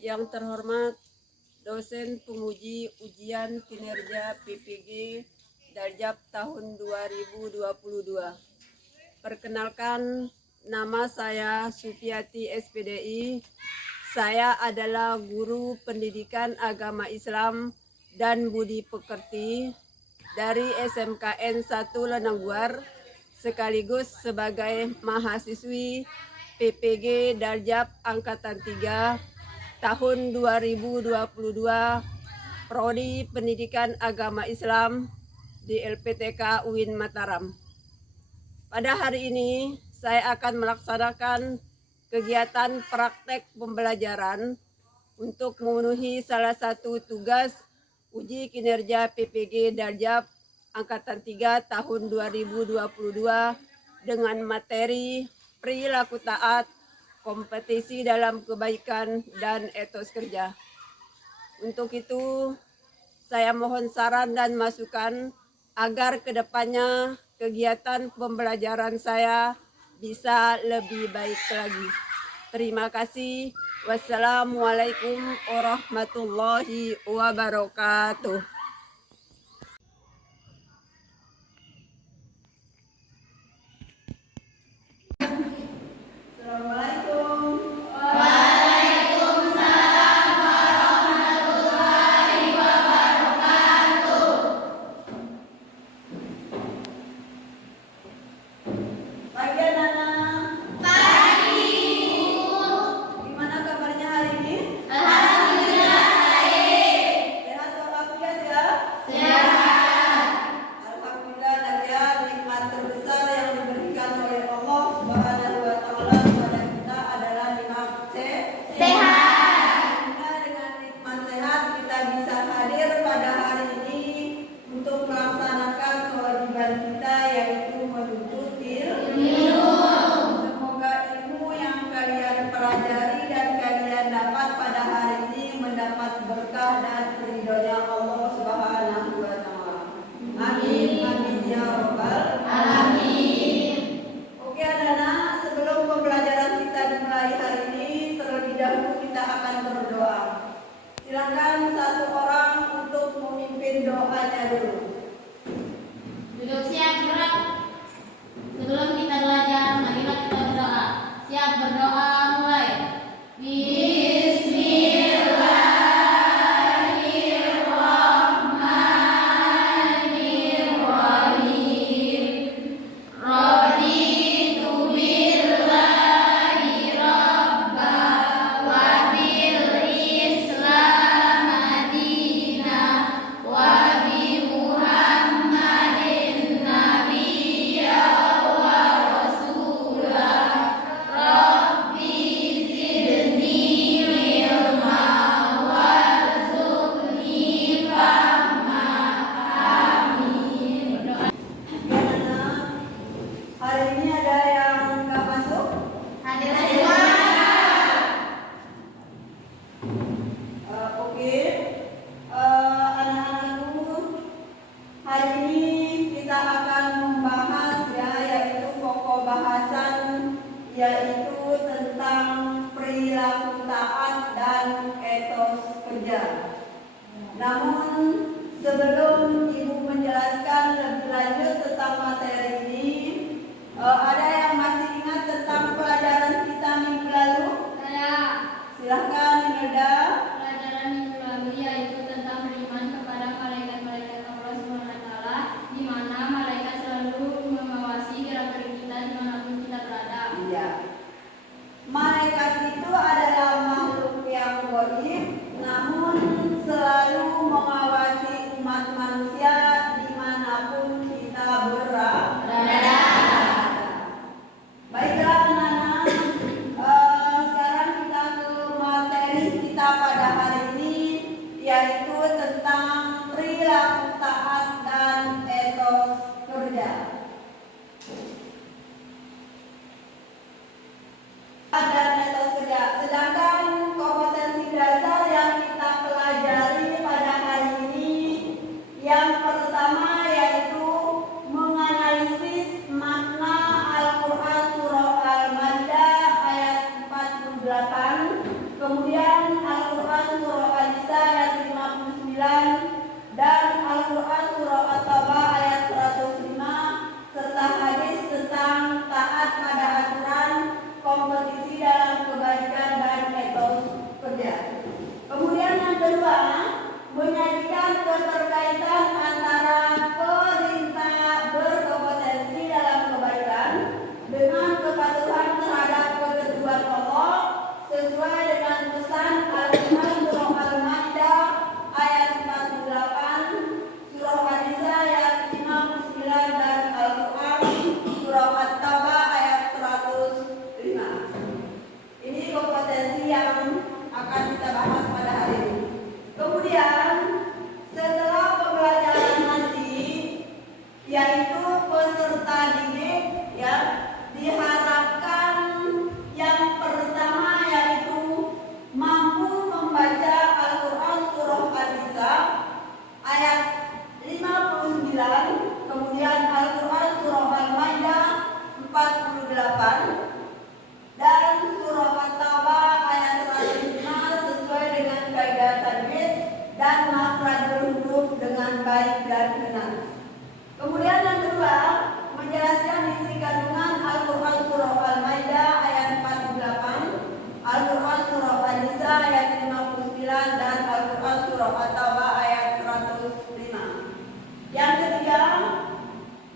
Yang terhormat dosen penguji ujian kinerja PPG Darjab tahun 2022. Perkenalkan, nama saya Supiati SPDI. Saya adalah guru pendidikan agama Islam dan budi pekerti dari SMKN 1 Lenangguar, sekaligus sebagai mahasiswi PPG Darjab Angkatan 3 tahun 2022, Prodi Pendidikan Agama Islam di LPTK UIN Mataram. Pada hari ini saya akan melaksanakan kegiatan praktek pembelajaran untuk memenuhi salah satu tugas uji kinerja PPG Darjab Angkatan 3 tahun 2022 dengan materi perilaku taat, kompetisi dalam kebaikan, dan etos kerja. Untuk itu, saya mohon saran dan masukan agar kedepannya kegiatan pembelajaran saya bisa lebih baik lagi. Terima kasih. Wassalamualaikum warahmatullahi wabarakatuh. Assalamualaikum. Pagi anak-anak. Gimana kabarnya hari ini? Sehat walafiat ya? Alhamdulillah, Nadia, nikmat terbesar yang diberikan oleh Allah Subhanahu wa Ta'ala kepada kita adalah nikmat sehat. Dengan nikmat sehat kita bisa hadir pada hari ini untuk melaksanakan kewajiban kita, yaitu menuntut ilmu. Semoga ilmu yang kalian pelajari dan kalian dapat pada hari ini mendapat berkah dan ridhonya Allah Subhanahu wa Ta'ala. Amin, amin ya rabbal alamin. Oke anak-anak, sebelum pembelajaran kita dimulai hari ini, terlebih dahulu kita akan berdoa. Silakan satu orang untuk memimpin doanya dulu. Duduk siap gerak. Sebelum kita belajar, marilah kita berdoa. Siap berdoa, mulai. Bismillahirrahmanirrahim. Raditu billahi rabba wa bil Islam madina wa bi Muhammadin nabiyya wa rasula. Rabbi zidni ilma warzuqni fahma. Amin. Ya anak, hari ini ada yang nggak masuk? Hadir semua. Oke. Anak-anakku, hari ini kita akan membahas yaitu pokok bahasan, yaitu tentang perilaku taat dan etos kerja. Namun sebelum Ibu menjelaskan lebih lanjut tentang materi ini, ada yang masih ingat tentang pelajaran kita minggu lalu? Silahkan Imelda. Pelajaran minggu lalu yaitu tentang beriman kepada malaikat-malaikat Allah SWT, di mana malaikat selalu mengawasi gerak-gerik kita dimanapun kita berada. Iya. Malaikat itu adalah makhluk yang gaib, namun selalu mengawasi umat manusia dimanapun kita berada. Baiklah anak-anak, sekarang kita ke materi kita pada hari ini, yaitu tentang perilaku taat dan etos kerja. Dan etos kerja. Sedangkan kompetensi dasar yang kita pelajari pada hari ini, yang pertama yaitu menganalisis makna Al-Quran surah Al-Maidah ayat 48, kemudian Al-Quran dan surah At-Taubah ayat 105 sesuai dengan kaidah tajwid dan makhrajul huruf dengan baik dan benar. Kemudian yang kedua, menjelaskan isi kandungan Al-Quran surah Al-Maidah ayat 48, Al-Quran surah An-Nisa ayat 59 dan Al-Quran surah At-Taubah ayat 105. Yang ketiga,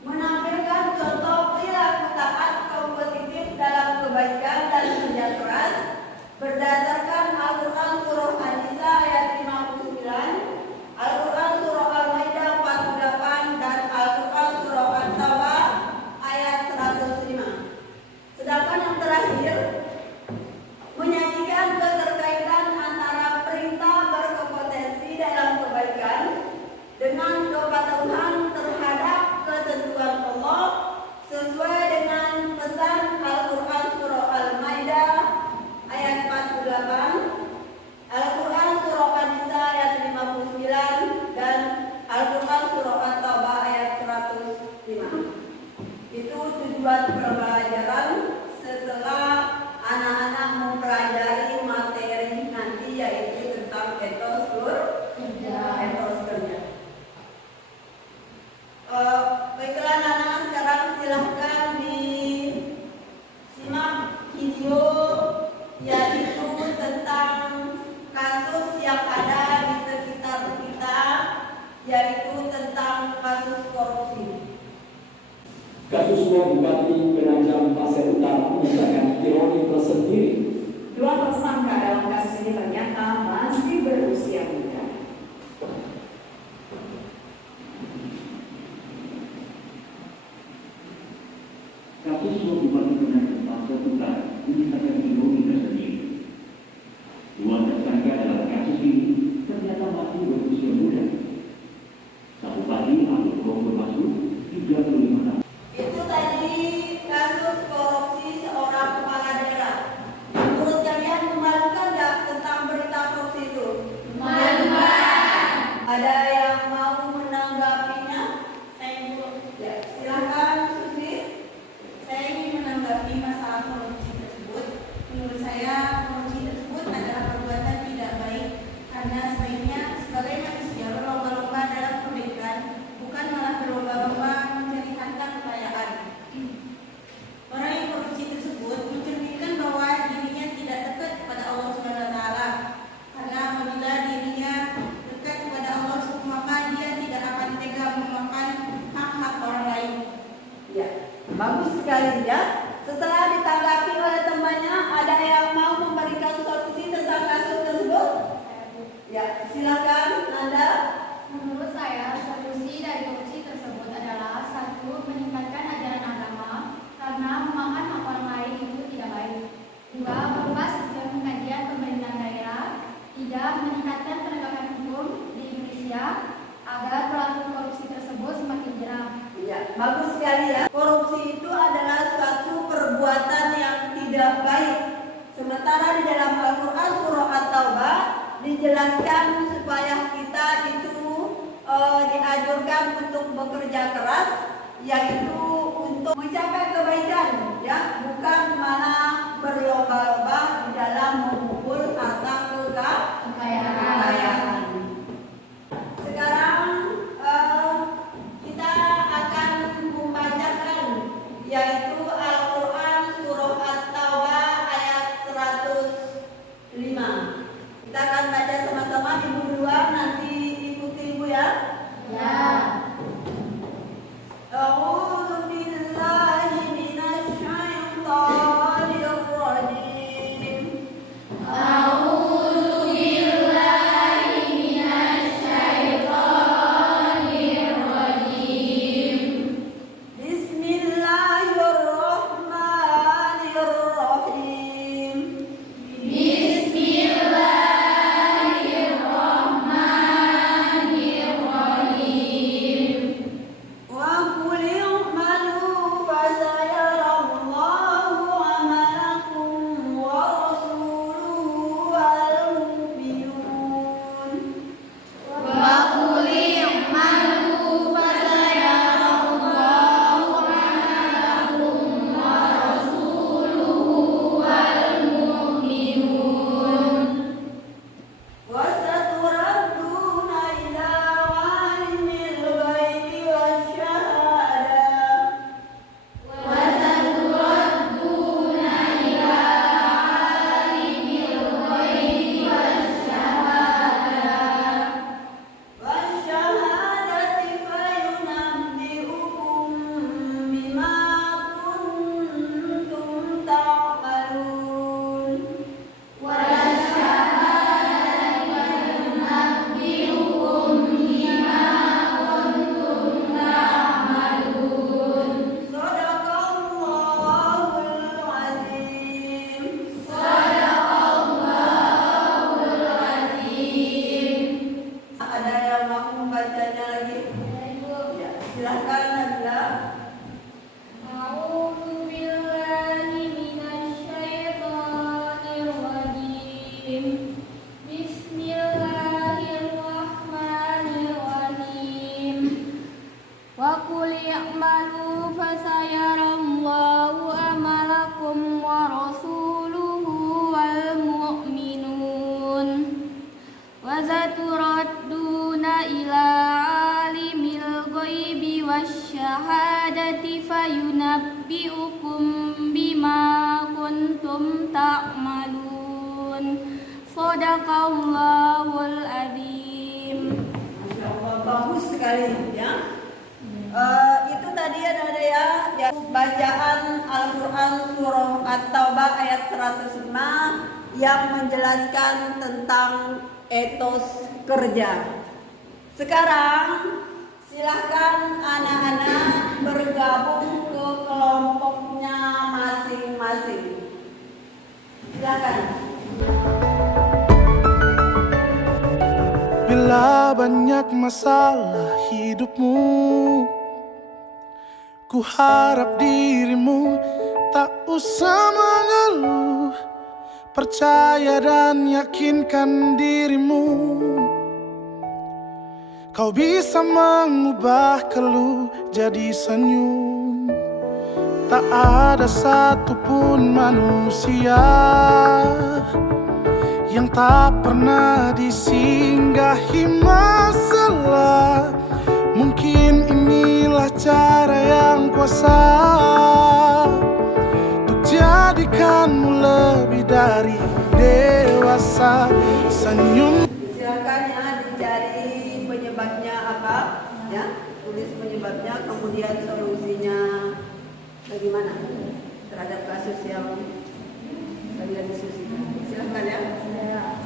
menampilkan contoh perilaku taat kompetitif dalam kebaikan dan kerja keras berdasarkan Al-Quran surah An-Nisa ayat 59, Al-Quran surah Al-Maidah 48 dan Al-Quran surah At-Taubah ayat 105. Sedangkan yang terakhir, menyajikan keterkaitan antara perintah berkompetensi dalam kebaikan dengan kepatuhan terhadap ketentuan Allah sesuai dengan pesan Al-Quran surah Al-Maidah ayat 48, Al-Quran surah An-Nisa ayat 59 dan Al-Quran surah At-Taubah ayat 105. Itu tujuan pembelajaran setelah anak-anak mempelajari materi nanti, yaitu tentang etos kerja. Baiklah anak-anak, sekarang silahkan disimak video yaitu tentang kasus yang ada di sekitar kita, yaitu tentang kasus korupsi. Kasus suap Bupati Penajam Pasir Utara menyisakan ironi tersendiri. Dua tersangka dalam kasus ini ternyata masih berusia muda. Kasus suap Bupati Penajam Pasir Utara menyisakan ironi tersendiri. Dua tersangka dalam kasus ini ternyata masih berusia muda. Sang bupati Abdul Ghafur Masud, 35 tahun. Itu tadi kasus korupsi seorang kepala daerah. Menurut kalian memalukan nggak tentang berita korupsi itu? Memalukan. Ada yang mau menanggapinya? Saya Bu, Ya, silakan Susi. saya ingin menanggapi masalah korupsi tersebut. Menurut saya korupsi tersebut adalah perbuatan tidak baik karena sebaiknya sebagai manusia berlomba-lomba dalam kebaikan, bukan malah berlomba-lomba mencari harta kekayaan. Orang yang korupsi tersebut mencerminkan bahwa dirinya tidak dekat kepada Allah SWT, karena apabila dirinya dekat kepada Allah maka dia tidak akan tega memakan hak-hak orang lain. Ya, bagus sekali ya. Setelah ditanggapi oleh temannya, ada yang mau memberikan solusi tentang kasus tersebut? Ya, silakan Nanda. Menurut saya, solusi dari korupsi tersebut adalah: satu, meningkatkan ajaran agama karena memakan hak orang lain itu tidak baik. Dua, merubah sistem pengkajian pemerintahan daerah. Tiga, meningkatkan penegakan hukum di Indonesia agar pelaku korupsi tersebut semakin jerak. Ya, bagus sekali ya. Korupsi itu adalah suatu perbuatan yang tidak baik. Sementara di dalam Al-Quran surah At-Taubah dijelaskan supaya kita itu dianjurkan untuk bekerja keras, yaitu untuk mencapai kebaikan, ya, bukan malah berlomba-lomba di dalam mengumpul harta kekayaan. Sekarang kita akan membacakan yaitu Al-Quran surah At-Taubah ayat 105. Kita akan baca sama-sama, ibu duluan, nanti ikuti ibu ya. Ya. A'udzu billahi minasy syaithanir rajim. Silakan Nabila. A'udzu billahi minasyaitonir rajim. Bismillahirrahmanirrahim. Wa qul i'malu fasayarallahu amalakum wa rasuluhu wal mu'minun. Wa saturadduna ila alimil ghaibi wasyahadati fayunabbi'ukum bima kuntum ta'malun. Shadaqallahul adzim. Masya Allah, bagus sekali ya. Itu tadi ada ya bacaan Al-Quran surah At-Taubah ayat 105 yang menjelaskan tentang etos kerja. Sekarang silahkan anak-anak bergabung ke kelompoknya masing-masing. Silakan. Bila banyak masalah hidupmu, ku harap dirimu tak usah mengeluh. Percaya dan yakinkan dirimu, kau bisa mengubah keluh jadi senyum. Tak ada satupun manusia yang tak pernah disinggahi masalah. Mungkin inilah cara yang kuasa untuk jadikanmu lebih dari dewasa. Senyum. Silakan ya dicari penyebabnya apa ya, tulis penyebabnya, kemudian solusinya bagaimana terhadap kasus yang kalian diskusikan. Silakan ya. Silakan.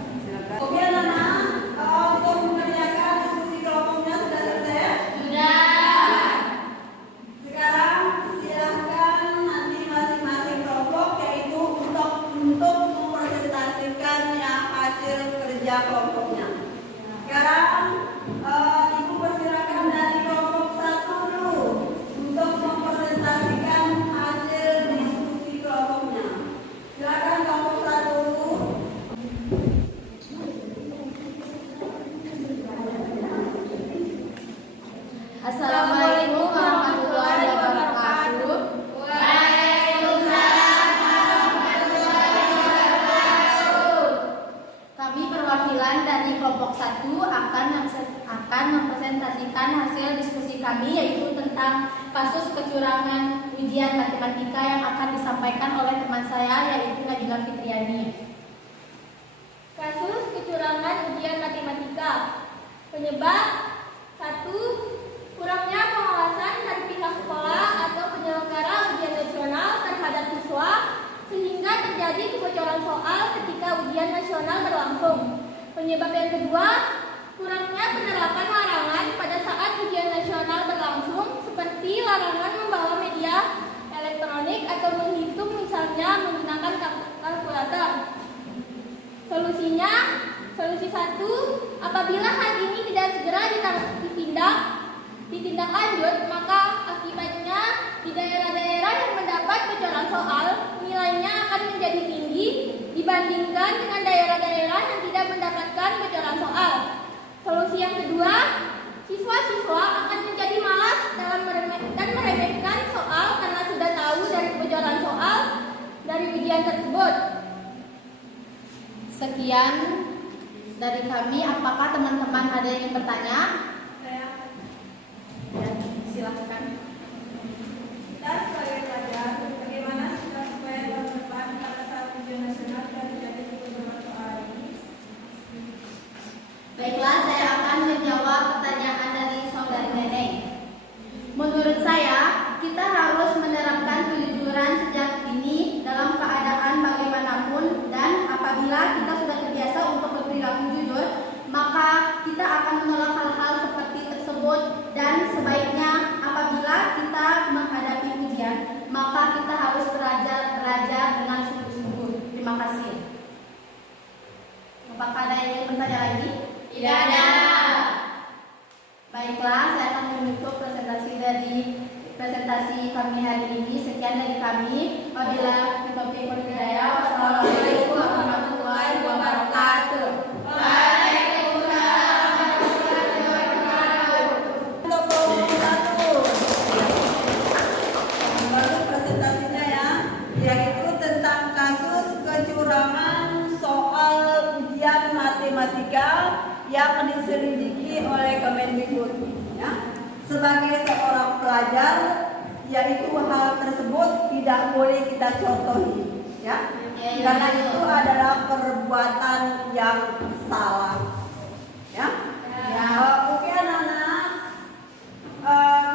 Kemudian anak untuk mengerjakan diskusi kelompoknya sudah selesai? Sudah. Sekarang silakan nanti masing-masing kelompok yaitu untuk mempresentasikan yang hasil kerja kelompoknya. Sekarang Ibu persilakan dari kelompok 1 dulu untuk mempresentasikan hasil diskusi kelompoknya. Silakan kelompok 1. Assalamualaikum warahmatullahi wabarakatuh. Waalaikumsalam warahmatullahi wabarakatuh. Kami perwakilan dari kelompok 1 akan mempresentasikan hasil diskusi kami, yaitu tentang kasus kecurangan ujian matematika yang akan disampaikan oleh teman saya, yaitu Nabila Fitriani. Kasus kecurangan ujian matematika. Penyebab 1. Kurangnya pengawasan dari pihak sekolah atau penyelenggara ujian nasional terhadap siswa sehingga terjadi kebocoran soal ketika ujian nasional berlangsung. Penyebab yang kedua, kurangnya penerapan larangan pada saat ujian nasional berlangsung, seperti larangan membawa media elektronik atau menghitung misalnya menggunakan kalkulator. Solusinya, solusi 1, apabila hal ini tidak segera ditindak lanjut, maka akibatnya di daerah-daerah yang mendapat bocoran soal nilainya akan menjadi tinggi dibandingkan dengan daerah-daerah yang tidak mendapatkan bocoran soal. Solusi yang kedua, siswa-siswa akan menjadi malas dan meremehkan soal karena sudah tahu dari bocoran soal dari ujian tersebut. Sekian dari kami. Apakah teman-teman ada yang ingin bertanya? Ya, silahkan. Kita sebagai pelajar, bagaimana supaya tahun depan pada saat ujian nasional tidak terjadi kebocoran soal ini? Baiklah, saya akan menjawab pertanyaan dari saudari Neneng. Menurut saya, kita harus menerapkan kejujuran sejak dini dalam keadaan bagaimanapun, dan apabila kita sudah terbiasa untuk berperilaku jujur, maka kita akan menolak hal-hal seperti tersebut. Dan sebaiknya apabila kita menghadapi ujian, maka kita harus belajar dengan sungguh-sungguh. Terima kasih. Apakah ada yang ingin bertanya lagi? Tidak ada. Baiklah, saya akan menutup presentasi dari presentasi kami hari ini. Sekian dari kami. Wabillahi taufiq wal hidayah. Wassalamualaikum warahmatullahi wabarakatuh. Baru presentasinya ya, yaitu tentang kasus kecurangan soal ujian matematika yang diselidiki oleh Kemendikbud. Ya. Sebagai seorang pelajar, yaitu hal tersebut tidak boleh kita contohi, ya, karena itu adalah perbuatan yang salah. Ya. Oke anak-anak,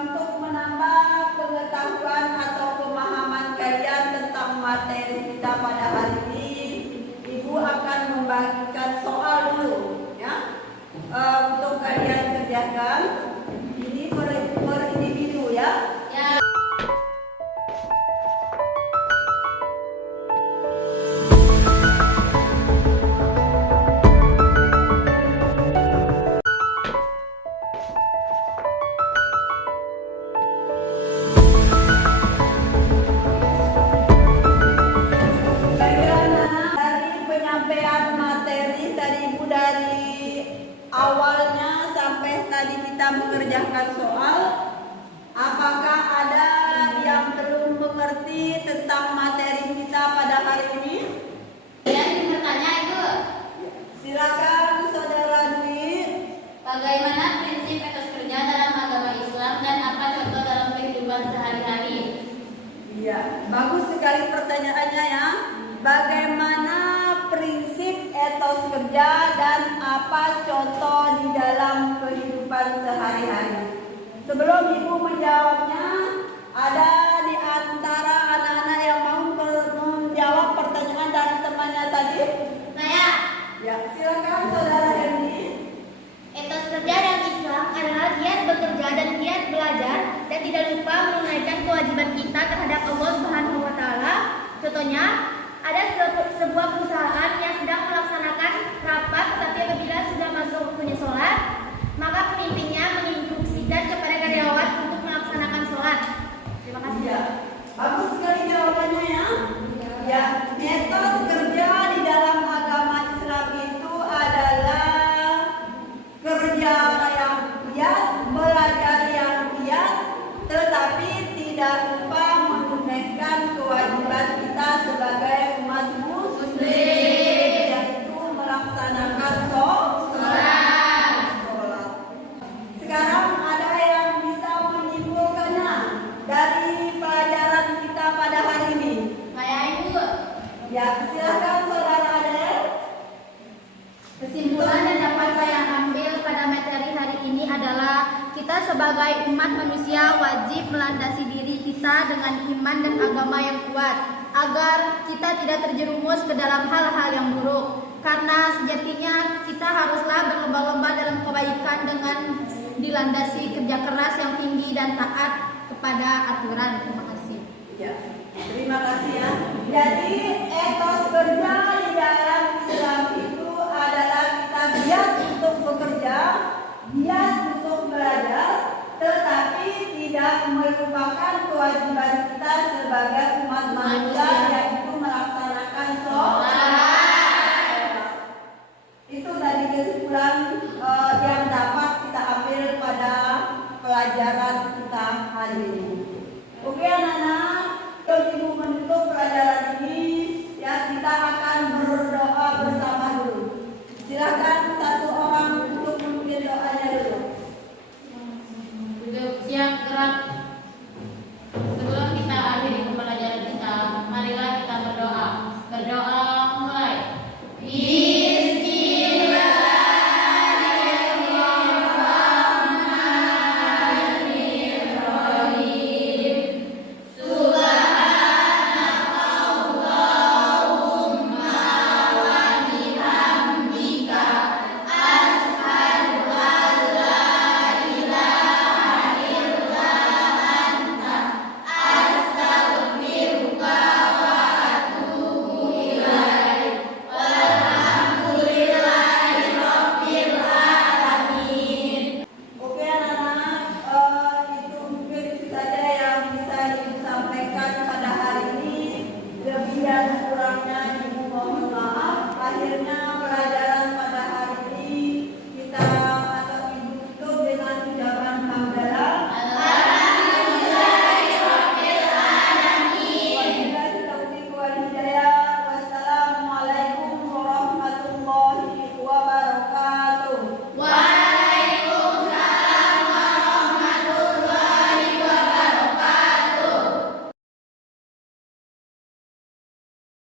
untuk menambah pengetahuan atau pemahaman kalian tentang materi kita pada hari ini, Ibu akan membagikan soal dulu, ya, untuk kalian kerjakan. Ini per individu ya. Dari penyampaian materi tadi Ibu, dari awalnya sampai tadi kita mengerjakan soal, apakah ada yang belum mengerti tentang materi kita pada hari ini? Yang ingin bertanya itu, Silakan Saudara Dwi. bagaimana prinsip etos kerja dalam agama Islam dan apa contoh dalam kehidupan sehari-hari? Iya, bagus sekali pertanyaannya ya. Bagaimana prinsip etos kerja dan apa contoh di dalam kehidupan sehari-hari? Sebelum Ibu menjawabnya, ada di antara anak-anak yang mau menjawab pertanyaan dari temannya tadi? Saya, Ya, silakan Saudara Hendy. etos kerja dalam Islam adalah giat bekerja dan giat belajar dan tidak lupa menunaikan kewajiban kita terhadap Allah Subhanahu wa taala. Contohnya, ada sebuah perusahaan yang sedang melaksanakan rapat, tetapi apabila sudah masuk waktunya sholat, maka pemimpinnya menginstruksikan kepada karyawan untuk melaksanakan sholat. Terima kasih. Ya, bagus sekali jawabannya ya. Ya, etos kerja di dalam agama Islam itu adalah kerja yang giat, belajar yang giat, tetapi tidak lupa menunaikan kewajiban kita sebagai umat Muslim, yaitu melaksanakan sholat. Sekarang ada yang bisa menyimpulkannya dari pelajaran kita pada hari ini? Saya Ibu. Ya, silakan Saudara Adel. Kesimpulan yang dapat saya ambil pada materi hari ini adalah kita sebagai umat manusia wajib melandasi diri kita dengan iman dan agama yang kuat agar kita tidak terjerumus ke dalam hal-hal yang buruk. Karena sejatinya kita haruslah berlomba-lomba dalam kebaikan dengan dilandasi kerja keras yang tinggi dan taat kepada aturan. Terima kasih. Ya, terima kasih ya. Jadi etos kerja di dalam Islam itu adalah kita giat untuk bekerja, giat untuk belajar, tetapi tidak melupakan kewajiban kita sebagai umat manusia, yaitu melaksanakan sholat. Itu tadi kesimpulan yang dapat kita ambil pada pelajaran kita hari ini. Oke anak-anak, Ibu menutup pelajaran ini, ya kita akan berdoa bersama dulu. Silakan satu orang untuk memimpin doanya dulu. Siap gerak.